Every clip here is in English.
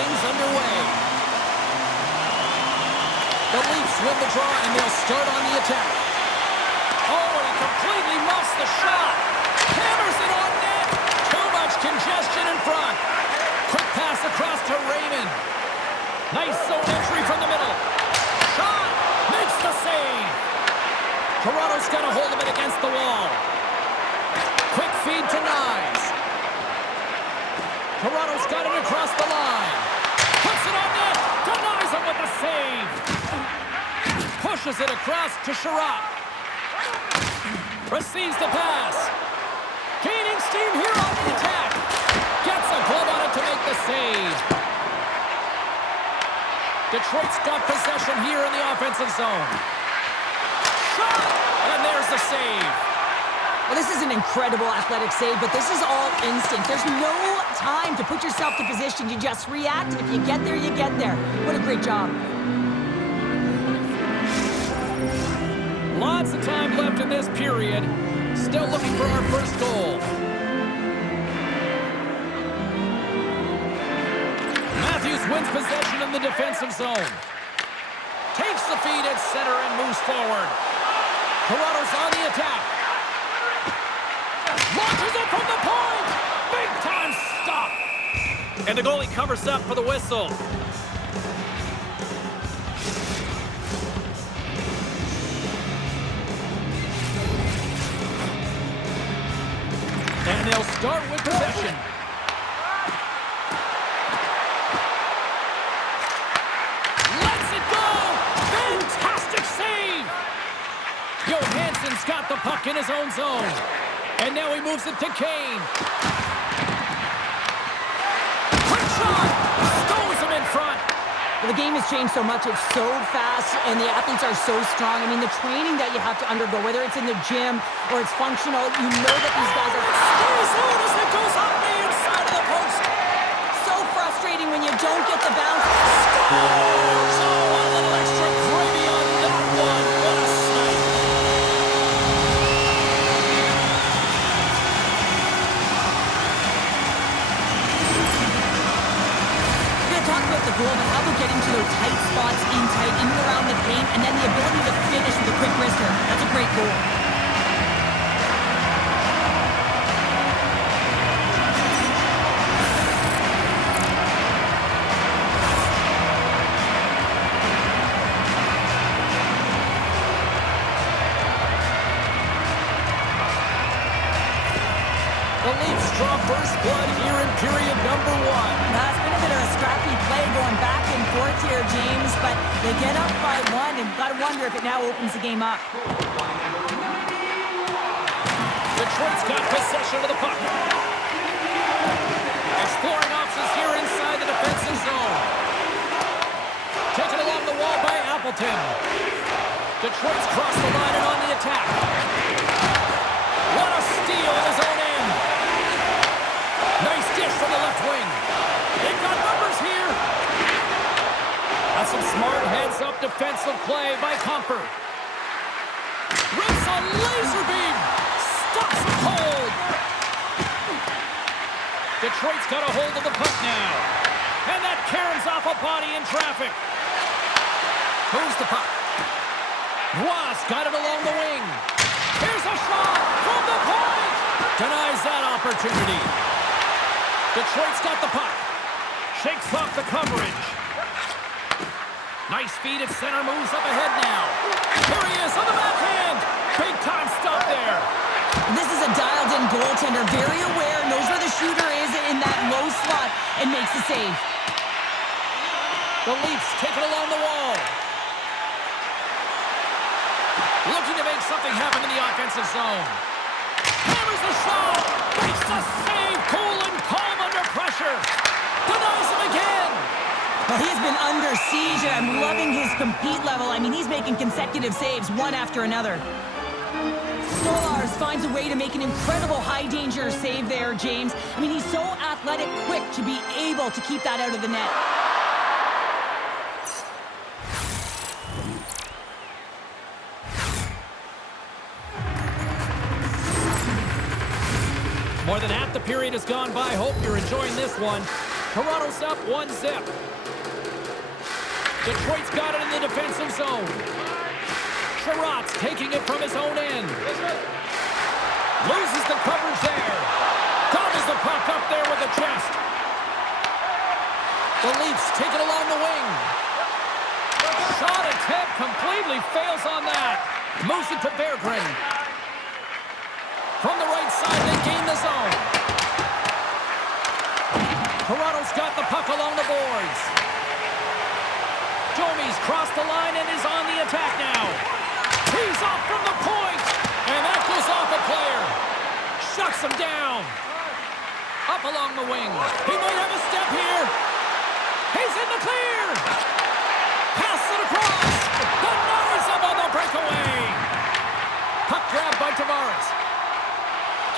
things underway. The Leafs win the draw, and they'll start on the attack. Oh, and he completely muffs the shot. Hammers it on net. Too much congestion in front. Quick pass across to Raymond. Nice zone entry from the middle. Shot. Makes the save. Toronto's got a hold of it against the wall. Quick feed to Nyes. Toronto's got it across the line. Puts it on net. Denies him with the save. Pushes it across to Sherratt. Receives the pass. Gaining steam here on the attack. Gets a glove on it to make the save. Detroit's got possession here in the offensive zone. Shot! And there's the save. Well, this is an incredible athletic save, but this is all instinct. There's no time to put yourself to position. You just react. If you get there, you get there. What a great job. Lots of time left in this period. Still looking for our first goal. Matthews wins possession in the defensive zone. Takes the feed at center and moves forward. Toronto's on the attack. Launches it from the point. Big time stop. And the goalie covers up for the whistle. And they'll start with possession. Lets it go! Fantastic save! Johansson's got the puck in his own zone. And now he moves it to Kane. Quick shot! Stones him in front. Well, the game has changed so much. It's so fast, and the athletes are so strong. I mean, the training that you have to undergo, whether it's in the gym or it's functional, you know that these guys are... Stays out as it goes off the inside of the post. So frustrating when you don't get the bounce. Scores! Oh, a little extra gravy on that one. What a sight. Talk about the goal, but how about getting to those tight spots in tight, in and around the paint, and then the ability to finish with a quick wrister. That's a great goal. The Leafs draw first blood here in period number 1. That's been a bit of a scrappy play going back and forth here, James, but they get up by 1, and got to wonder if it now opens the game up. Detroit's got possession of the puck. Exploring options here inside the defensive zone. Taken along the wall by Appleton. Detroit's crossed the line and on the attack. What a steal in his own end. Nice dish from the left wing. They've got numbers here. That's some smart heads-up defensive play by Comfort. Rips a laser beam. Stops it cold. Detroit's got a hold of the puck now. And that caroms off a body in traffic. Moves the puck. Ross got it along the wing. Here's a shot from the point. Denies that opportunity. Detroit's got the puck. Shakes off the coverage. Nice feed at center. Moves up ahead now. Here he is on the backhand. Big time stop there. This is a dialed-in goaltender. Very aware. Knows where the shooter is in that low slot and makes the save. The Leafs take it along the wall. Looking to make something happen in the offensive zone. Hammers the shot. Makes the save. Cool and calm under pressure. Denies him again. Well, he's been under siege, and I'm loving his compete level. I mean, he's making consecutive saves, one after another. Stolarz finds a way to make an incredible high-danger save there, James. I mean, he's so athletic, quick to be able to keep that out of the net. More than half the period has gone by. Hope you're enjoying this one. Toronto's up 1-0. Detroit's got it in the defensive zone. Sherratt's taking it from his own end. Loses the coverage there. Gobbles the puck up there with the chest. The Leafs take it along the wing. Shot attempt completely fails on that. Moves it to Berggren. From the right side, they gain the zone. Toronto's got the puck along the boards. Domi's crossed the line and is on the attack now. He's off from the point, and that goes off a player. Shuts him down. Up along the wing. He might have a step here. He's in the clear. Pass it across. The Norris up on the breakaway. Puck grab by Tavares.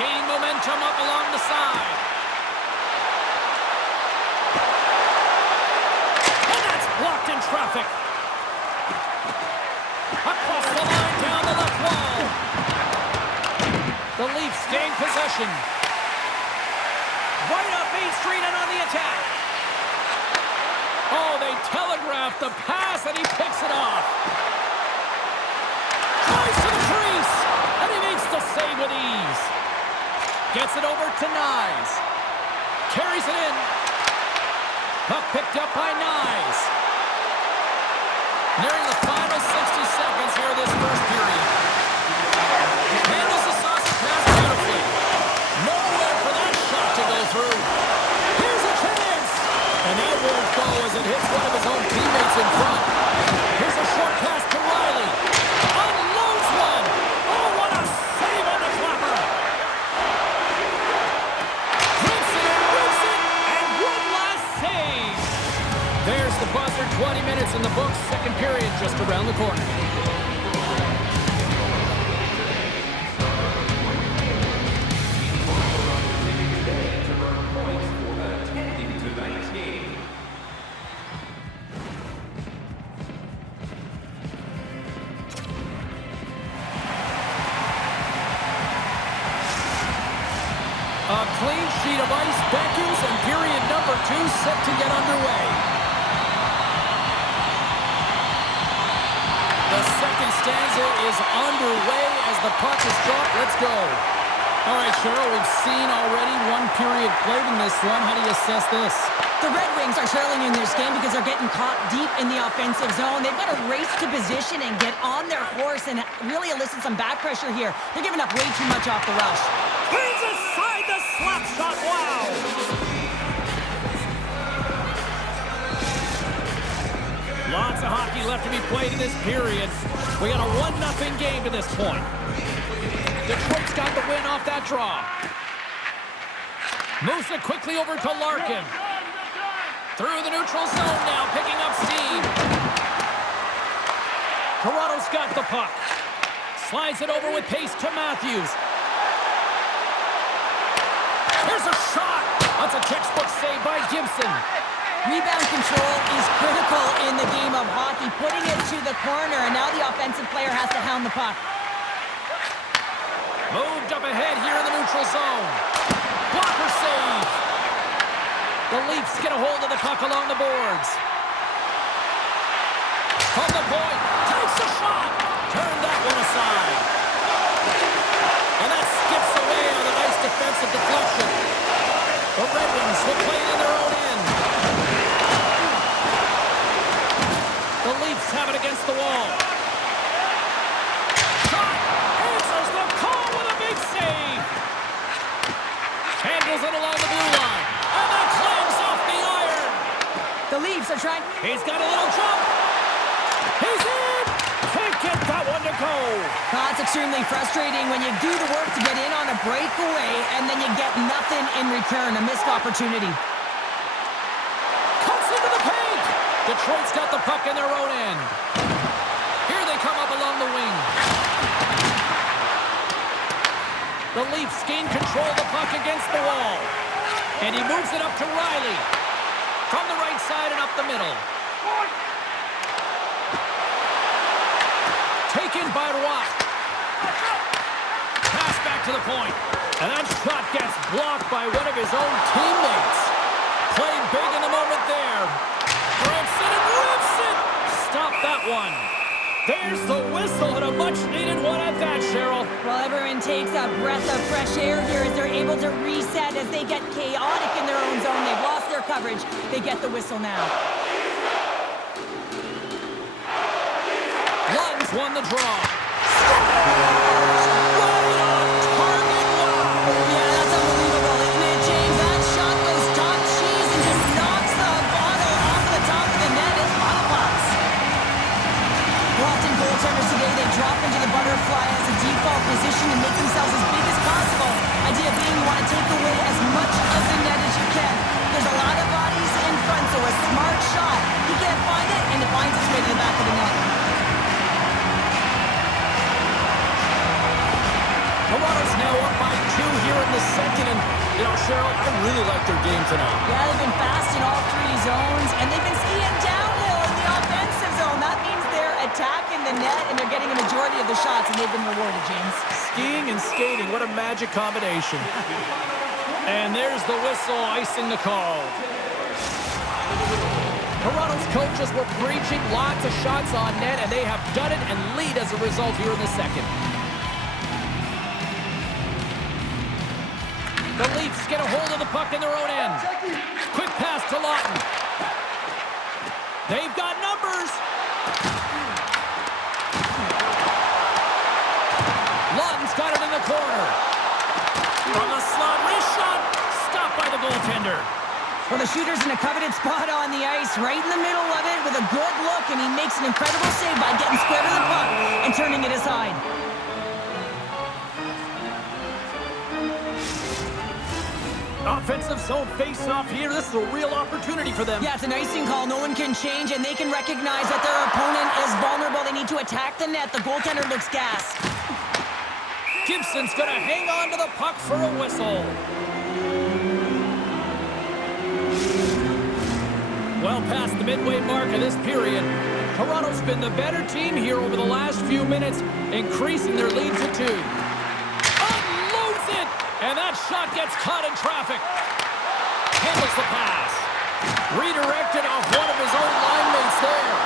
Gaining momentum up along the side. And that's blocked in traffic. Across the line down the left wall. The Leafs gain possession. Right up Main Street and on the attack. Oh, they telegraphed the pass, and he picks it off. Tries to the crease, and he makes the save with ease. Gets it over to Nyes. Carries it in. Puck picked up by Nyes. Nearing the final 60 seconds here this first period. Handles the sausage pass beautifully. Nowhere for that shot to go through. Here's a chance. And that won't go as it hits one of his own teammates in front. Here's a short pass to Riley. Unloads one. Oh, what a save on the flapper. Rips it, and one last save. There's the buzzer, 20 minutes in the books. Second period just around the corner. A clean sheet of ice beckons, and period number 2 set to get underway. The second stanza is underway as the puck is dropped. Let's go. All right, Cheryl, we've seen already one period played in this one. How do you assess this? The Red Wings are trailing in this game because they're getting caught deep in the offensive zone. They've got to race to position and get on their horse and really elicit some back pressure here. They're giving up way too much off the rush. He's aside the slap shot. Wow. Lots of hockey left to be played in this period. We got a 1-0 game to this point. Detroit's got the win off that draw. Moves it quickly over to Larkin. Through the neutral zone now, picking up steam. Toronto's got the puck. Slides it over with pace to Matthews. Here's a shot. That's a textbook save by Gibson. Rebound control is critical in the game of hockey. Putting it to the corner, and now the offensive player has to hound the puck. Moved up ahead here in the neutral zone. Blocker save. The Leafs get a hold of the puck along the boards. From the point, takes a shot. Turn that one aside. And that skips away on a nice defensive deflection. The Red Wings will play it in their own end. The Leafs have it against the wall. Shot. Answers the call with a big save. Handles it along the blue line. And that clams off the iron. The Leafs are trying. He's got a little jump. He's in. Can't get that one to go. Oh, it's extremely frustrating when you do the work to get in on a breakaway and then you get nothing in return, a missed opportunity. Cuts into the paint. Detroit's got the puck in their own end. Here they come up along the wing. The Leafs gain control of the puck against the wall. And he moves it up to Riley. From the right side and up the middle. Taken by Roy. Pass back to the point. And that shot gets blocked by one of his own teammates. Played big in the moment there. Grips it and rips it. Stop that one. There's the whistle and a much-needed one at that, Cheryl. Well, everyone takes a breath of fresh air here as they're able to reset as they get chaotic in their own zone. They've lost their coverage. They get the whistle now. Lunds won the draw. Right on target. Wow. Yeah, that's unbelievable, isn't it, James? That shot goes top cheese and just knocks the bottle off the top of the net. It's bottle pops. Often goaltenders today, they drop into the butterfly as a default position and make themselves as big as possible. Idea being you want to take away as much of the net as you can. There's a lot of bodies in front, so a smart shot. He can't find it, and it finds its way to the back of the net. Toronto's now up by 2 here in the second, and, Cheryl, I really like their game tonight. Yeah, they've been fast in all 3 zones, and they've been skiing downhill in the offensive zone. That means they're attacking the net, and they're getting a majority of the shots, and they've been rewarded, James. Skiing and skating, what a magic combination. And there's the whistle, icing the call. Toronto's coaches were preaching lots of shots on net, and they have done it and lead as a result here in the second. The Leafs get a hold of the puck in their own end. Quick pass to Lawton. They've got numbers. Lawton's got it in the corner. From the slot, wrist shot. Stopped by the goaltender. Well, the shooter's in a coveted spot on the ice, right in the middle of it with a good look, and he makes an incredible save by getting square to the puck and turning it aside. Offensive zone face-off here. This is a real opportunity for them. Yeah, it's an icing call. No one can change, and they can recognize that their opponent is vulnerable. They need to attack the net. The goaltender looks gassed. Gibson's going to hang on to the puck for a whistle. Well past the midway mark of this period, Toronto's been the better team here over the last few minutes, increasing their lead to 2. Unloads it! And that shot gets caught in traffic. Handles the pass. Redirected off one of his own line mates there.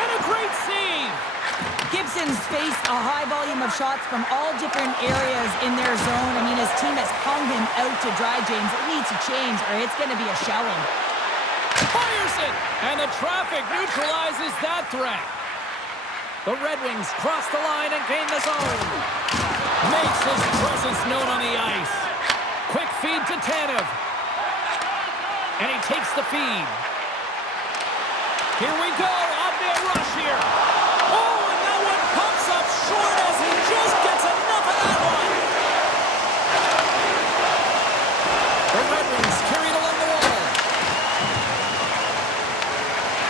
And a great save. Gibson's faced a high volume of shots from all different areas in their zone. I mean, his team has hung him out to dry, James. It needs to change, or it's going to be a shelling. Fires it. And the traffic neutralizes that threat. The Red Wings cross the line and gain the zone. Makes his presence known on the ice. Quick feed to Tanev. And he takes the feed. Here we go. On-net rush here. Oh, and that one pumps up short as he just gets enough of that one. The Red Wings carried along the wall.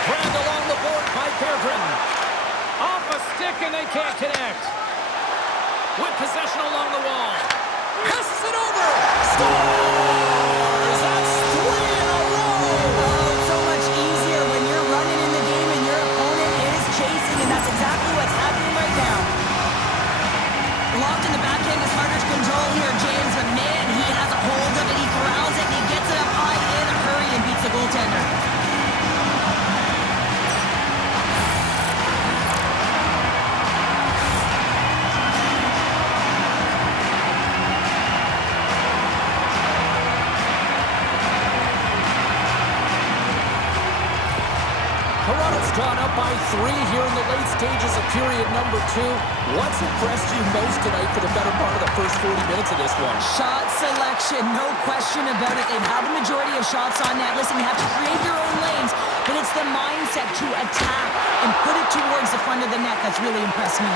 Grabbed along the board by Berggren. Off a stick and they can't connect. With possession along the wall. Passes it over. Scores! That's 3 in a row. Oh, it's so much easier when you're running in the game and your opponent is chasing, and that's exactly what's happening right now. Locked in the backhand is harder to control here, James, but man, he has a hold of it. He corrals it, and he gets it up high in a hurry and beats the goaltender. Toronto's gone up by 3 here in the late stages of period number 2. What's impressed you most tonight for the better part of the first 40 minutes of this one? Shot selection, no question about it. They've had the majority of shots on net. Listen, you have to create your own lanes, but it's the mindset to attack and put it towards the front of the net that's really impressed me.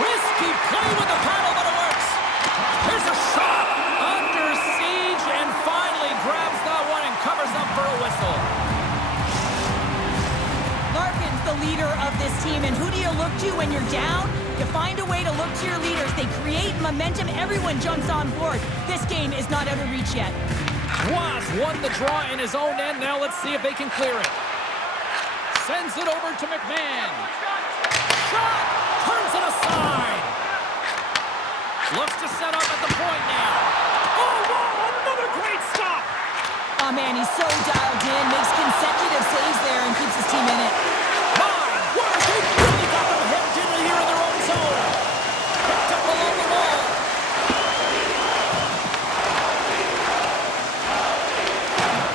Risky play with the paddle, but it works. Here's a shot under siege and finally grabs that one and covers up for a whistle. Larkin's the leader of this team, and who do you look to when you're down? You find a way to look to your leaders. They create momentum. Everyone jumps on board. This game is not out of reach yet. Ross won the draw in his own end. Now let's see if they can clear it. Sends it over to McMahon. Shot! Turns it aside. Looks to set up at the point now. Oh, wow! Another great stop! Oh, man, he's He's so dialed in, makes consecutive saves there, and keeps his team in it. They really got them hemmed in here in their own zone. Picked up along the wall.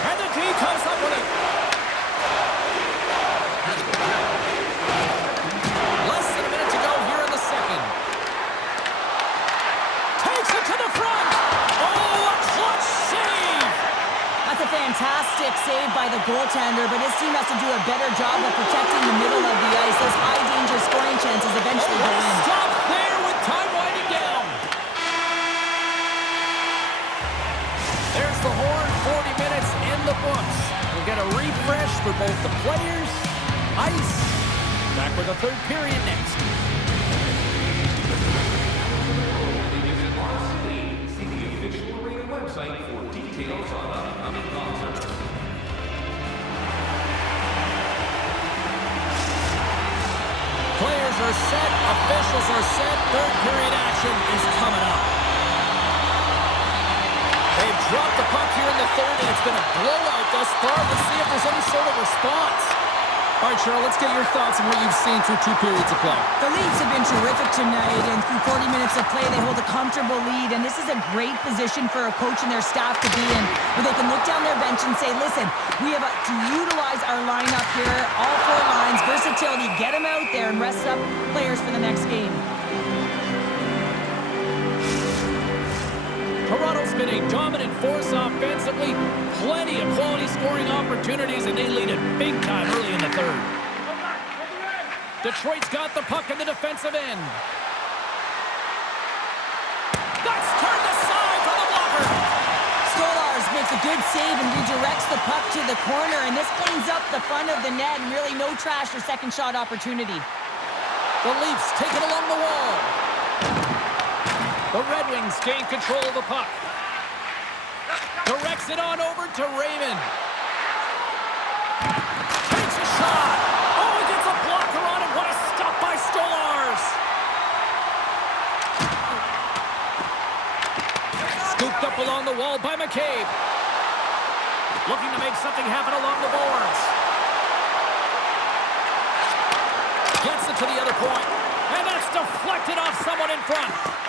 And the D comes up with it. Less than a minute to go here in the second. Takes it to the front. Oh, a clutch save. That's a fantastic save by the goaltender, but his team has to do a better job of protecting the middle of the ice. Those high-danger scoring chances eventually go in. Stop there with time winding down. There's the horn, 40 minutes in the books. We'll get a refresh for both the players, ice. Back with the third period next. See the official arena website for details on upcoming concerts. Players are set, officials are set, third period action is coming up. They've dropped the puck here in the third, and it's been a blowout thus far. Let's see if there's any sort of response. All right, Cheryl, let's get your thoughts on what you've seen through 2 periods of play. The Leafs have been terrific tonight, and through 40 minutes of play, they hold a comfortable lead, and this is a great position for a coach and their staff to be in, where they can look down their bench and say, listen, we have to utilize our lineup here, all 4 lines, versatility, get them out there and rest up players for the next game. Toronto's been a dominant force offensively. Plenty of quality scoring opportunities, and they lead it big time early in the third. Detroit's got the puck in the defensive end. That's turned aside from the blocker. Stolarz makes a good save and redirects the puck to the corner, and this cleans up the front of the net, and really no trash or second shot opportunity. The Leafs take it along the wall. The Red Wings gain control of the puck. Directs it on over to Raymond. Takes a shot. Oh, he gets a blocker on it. What a stop by Stolarz. Scooped up along the wall by McCabe. Looking to make something happen along the boards. Gets it to the other point. And that's deflected off someone in front.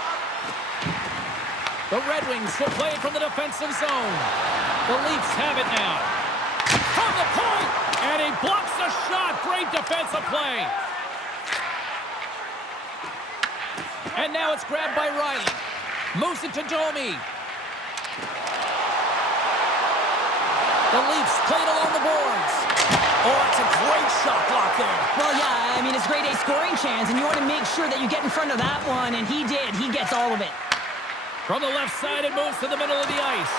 The Red Wings will play it from the defensive zone. The Leafs have it now. From the point, and he blocks the shot. Great defensive play. And now it's grabbed by Riley. Moves it to Domi. The Leafs play it along the boards. Oh, it's a great shot block there. Well, yeah, I mean, it's grade A scoring chance, and you want to make sure that you get in front of that one, and he did. He gets all of it. From the left side, it moves to the middle of the ice.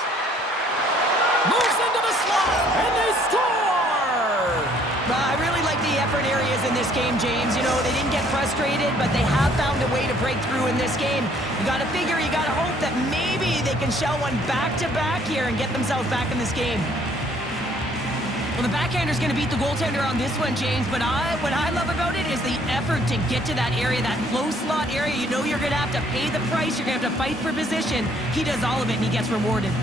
Moves into the slot, and they score! I really like the effort areas in this game, James. You know, they didn't get frustrated, but they have found a way to break through in this game. You got to figure, you got to hope that maybe they can shell one back-to-back here and get themselves back in this game. Well, the backhander's going to beat the goaltender on this one, James, but what I love about it is the effort to get to that area, that low slot area. You know you're going to have to pay the price. You're going to have to fight for position. He does all of it, and he gets rewarded.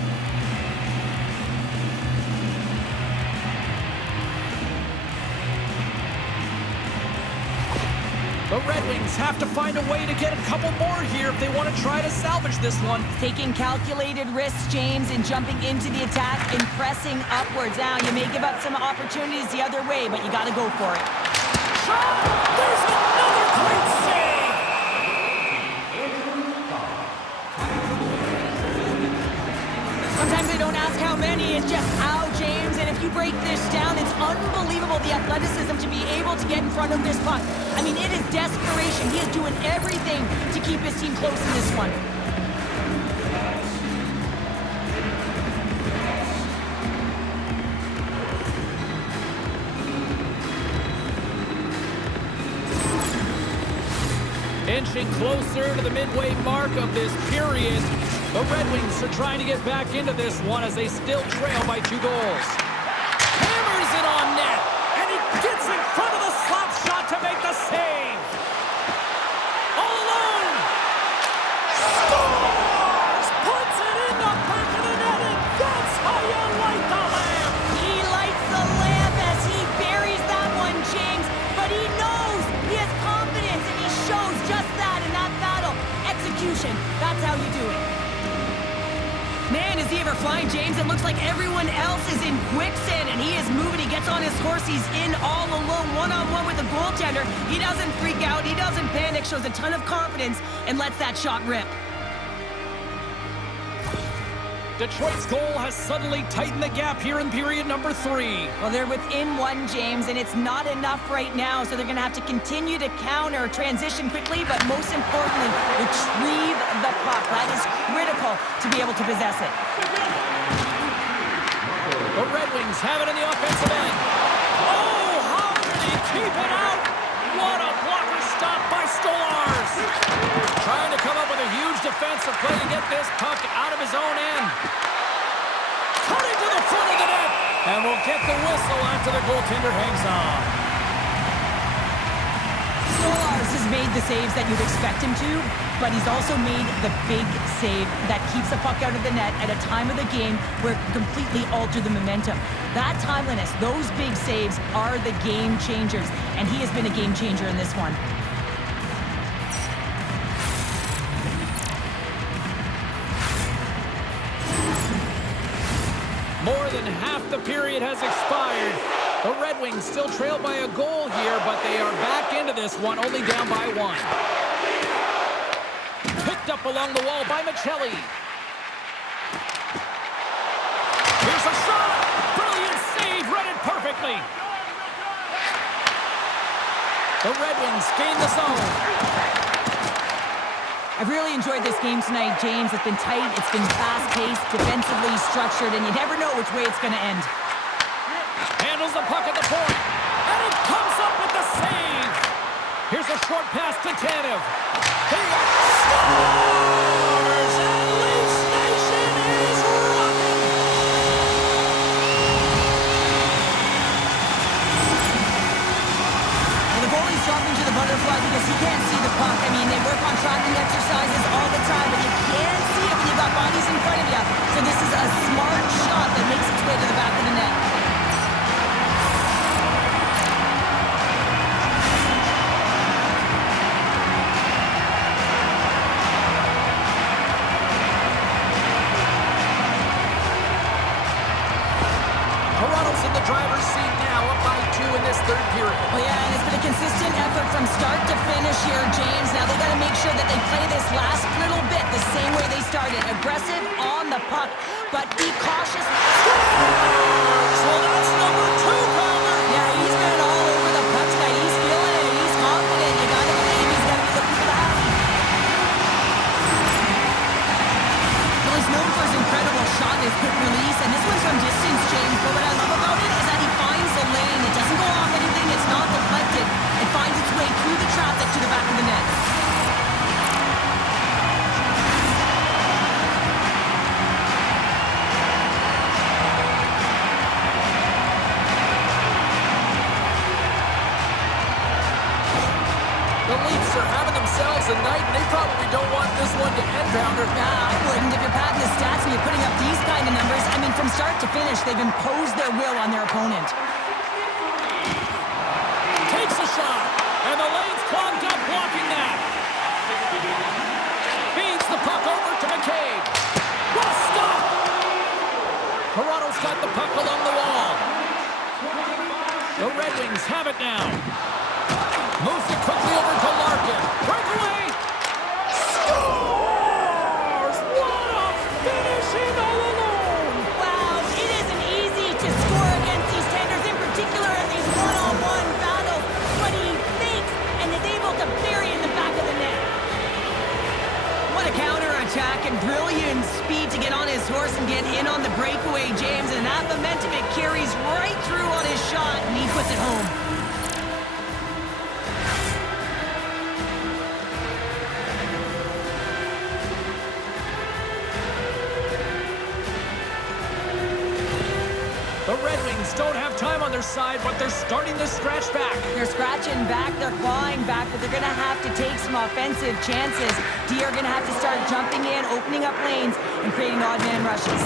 The Red Wings have to find a way to get a couple more here if they want to try to salvage this one. Taking calculated risks, James, and jumping into the attack and pressing upwards. Now, you may give up some opportunities the other way, but you got to go for it. Shot! There's another great save! Sometimes they don't ask how many, it's just how, James. And if you break this down, it's unbelievable the athleticism to be able to get in front of this puck. I mean, it is desperation. He is doing everything to keep his team close in this one. Inching closer to the midway mark of this period. The Red Wings are trying to get back into this one as they still trail by 2 goals. Hammers it on net, and he gets in front of the slap shot to make the save. All alone. Scores! Puts it in the back of the net, and that's how you light the lamp. he ever flying, James? It looks like everyone else is in quicksand, and he is moving. He gets on his horse. He's in all alone, one-on-one with the goaltender. He doesn't freak out. He doesn't panic. Shows a ton of confidence and lets that shot rip. Detroit's goal has suddenly tightened the gap here in period number 3. Well, they're within one, James, and it's not enough right now, so they're going to have to continue to counter, transition quickly, but most importantly, retrieve the puck. That is critical to be able to possess it. The Red Wings have it in the offensive end. Oh, how did he keep it out? What a blocker stop by Stolarz. Trying to come up with a huge defensive play to get this puck out of his own end. Cutting to the front of the net. And we'll get the whistle after the goaltender hangs on. Stolarz has made the saves that you'd expect him to, but he's also made the big save that keeps the puck out of the net at a time of the game where it can completely alter the momentum. That timeliness, those big saves are the game changers, and he has been a game changer in this one. More than half the period has expired. The Red Wings still trail by a goal here, but they are back into this one, only down by 1. Picked up along the wall by Michelli. Here's a shot! Brilliant save, read it perfectly. The Red Wings gain the zone. I've really enjoyed this game tonight, James. It's been tight, it's been fast-paced, defensively structured, and you never know which way it's going to end. Handles the puck at the point, and it comes up with the save. Here's a short pass to Tanev. He scores! And Leafs Nation is rocking! Well, the goalie's dropping to the butterfly because he can't see the puck. I mean, they work on tracking exercises all the time, but you can't see it when you've got bodies in front of you. So this is a smart shot that makes its way to the back of the net. Toronto's in the driver's seat now, up by 2 in this third period. Well, yeah, and it's been a consistent effort from start to finish here, James. Now they got to make sure that they play this last little bit the same way they started. Aggressive on the puck, but be cautious. Well, that's number 2, Palmer. Yeah, he's been all over the puck tonight. He's feeling it. He's confident. You got to believe he's going to be looking for the house. Well, he's known for his incredible shot and his quick release, and this one's from distance, James. But what I love about it is that he finds the lane. It doesn't go off anything. It's not deflected. It finds its way through the traffic to the back of the net. The Leafs are having themselves a night, and they probably don't want this one to end, Pounder. Nah, I wouldn't. If you're padding the stats and you're putting up these kind of numbers, I mean, from start to finish, they've imposed their will on their opponent. Takes a shot, and the lane's clogged up blocking that. Feeds the puck over to McCabe. What a stop! Toronto's got the puck along the wall. The Red Wings have it now. Moves it quickly over to Larkin. Breakaway! Scores! What a finishing all alone! Wow, it isn't easy to score against these tenders, in particular in these one-on-one battles. But he fakes and is able to bury in the back of the net. What a counter-attack and brilliant speed to get on his horse and get in on the breakaway, James. And that momentum, it carries right through on his shot, and he puts it home. The Red Wings don't have time on their side, but they're starting to scratch back. They're scratching back, they're clawing back, but they're going to have to take some offensive chances. D are going to have to start jumping in, opening up lanes, and creating odd man rushes.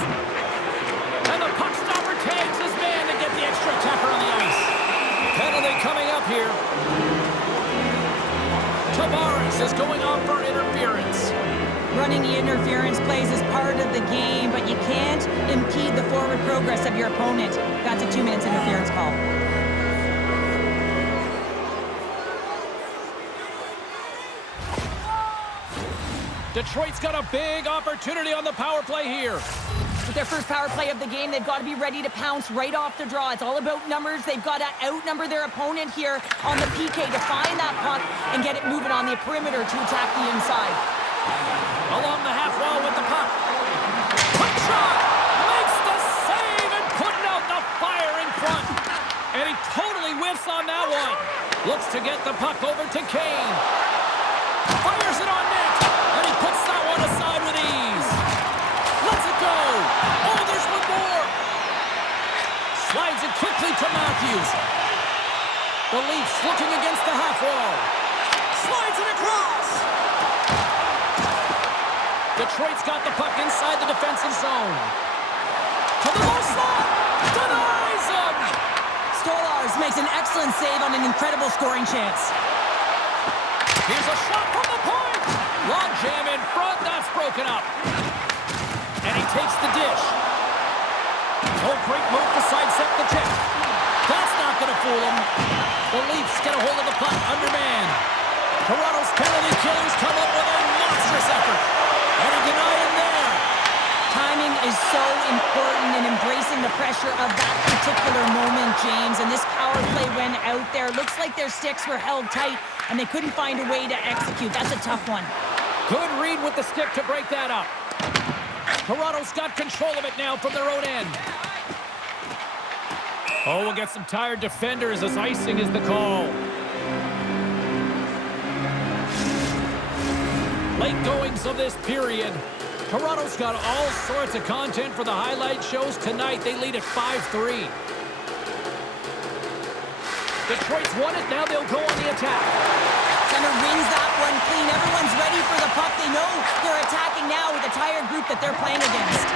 And the puck stopper tags his man to get the extra attacker on the ice. Penalty coming up here. Tavares is going off for interference. Running the interference plays is part of the game, but you can't forward progress of your opponent. That's a 2-minute interference call. Detroit's got a big opportunity on the power play here. With their first power play of the game, they've got to be ready to pounce right off the draw. It's all about numbers. They've got to outnumber their opponent here on the PK to find that puck and get it moving on the perimeter to attack the inside. Along the half wall with the puck. Quick shot! Makes the save and putting out the fire in front. And he totally whiffs on that one. Looks to get the puck over to Kane. Fires it on net. And he puts that one aside with ease. Lets it go. Oh, there's one more. Slides it quickly to Matthews. The Leafs looking against the half wall. Slides it across. Detroit's got the puck inside the defensive zone. To the low slot. Denies him. Stolarz makes an excellent save on an incredible scoring chance. Here's a shot from the point. Long jam in front. That's broken up. And he takes the dish. Oh, great move to sidestep the check. That's not going to fool him. The Leafs get a hold of the puck, undermanned. Toronto's penalty killers come up with a monstrous effort. And he denied him there. Timing is so important in embracing the pressure of that particular moment, James. And this power play went out there. Looks like their sticks were held tight, and they couldn't find a way to execute. That's a tough one. Good read with the stick to break that up. Toronto's got control of it now from their own end. Oh, we'll get some tired defenders as icing is the call. Late goings of this period. Toronto's got all sorts of content for the highlight shows tonight. They lead at 5-3. Detroit's won it. Now they'll go on the attack. Center wins that one clean. Everyone's ready for the puck. They know they're attacking now with a tired group that they're playing against.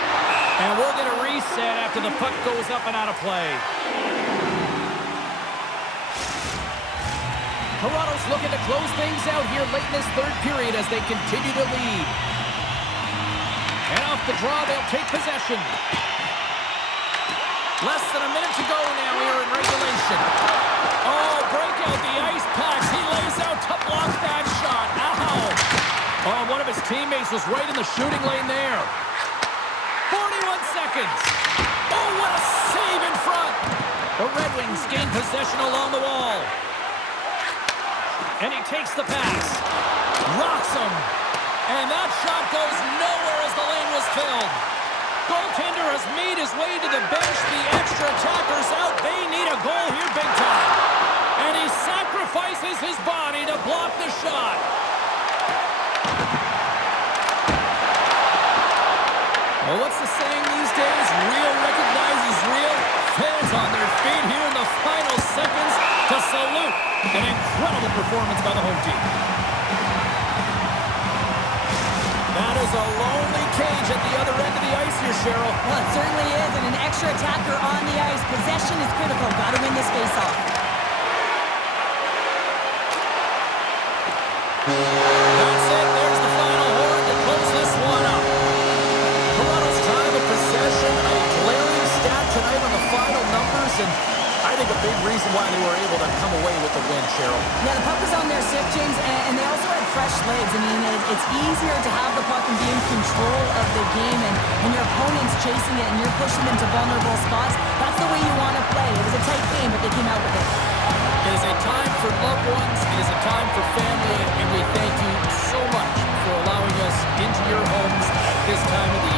And we'll get a reset after the puck goes up and out of play. Toronto's looking to close things out here late in this third period as they continue to lead. And off the draw, they'll take possession. Less than a minute to go now here in regulation. Oh, break out the ice packs. He lays out to block that shot. Ow. Oh, one of his teammates was right in the shooting lane there. 41 seconds. Oh, what a save in front. The Red Wings gain possession along the wall. And he takes the pass. Rocks him. And that shot goes nowhere as the lane was filled. Goaltender has made his way to the bench. The extra attackers out. They need a goal here big time. And he sacrifices his body to block the shot. Well, what's the saying these days? Real recognizes real. Fans on their feet here in the final seconds to salute an incredible performance by the home team. That is a lonely cage at the other end of the ice here, Cheryl. Well, it certainly is, and an extra attacker on the ice. Possession is critical. Got to win this faceoff. That's it. There's the final horn to close this one up. Toronto's time of possession, a glaring stat tonight on the final numbers, and I think a big reason why they were able to come away with the win, Cheryl. Yeah, the puck was on their stick, James, and they also had fresh legs. I mean, it's easier to have the puck and be in control of the game, and when your opponent's chasing it and you're pushing them to vulnerable spots, that's the way you want to play. It was a tight game, but they came out with it. It is a time for loved ones. It is a time for family, and we thank you so much for allowing us into your homes at this time of the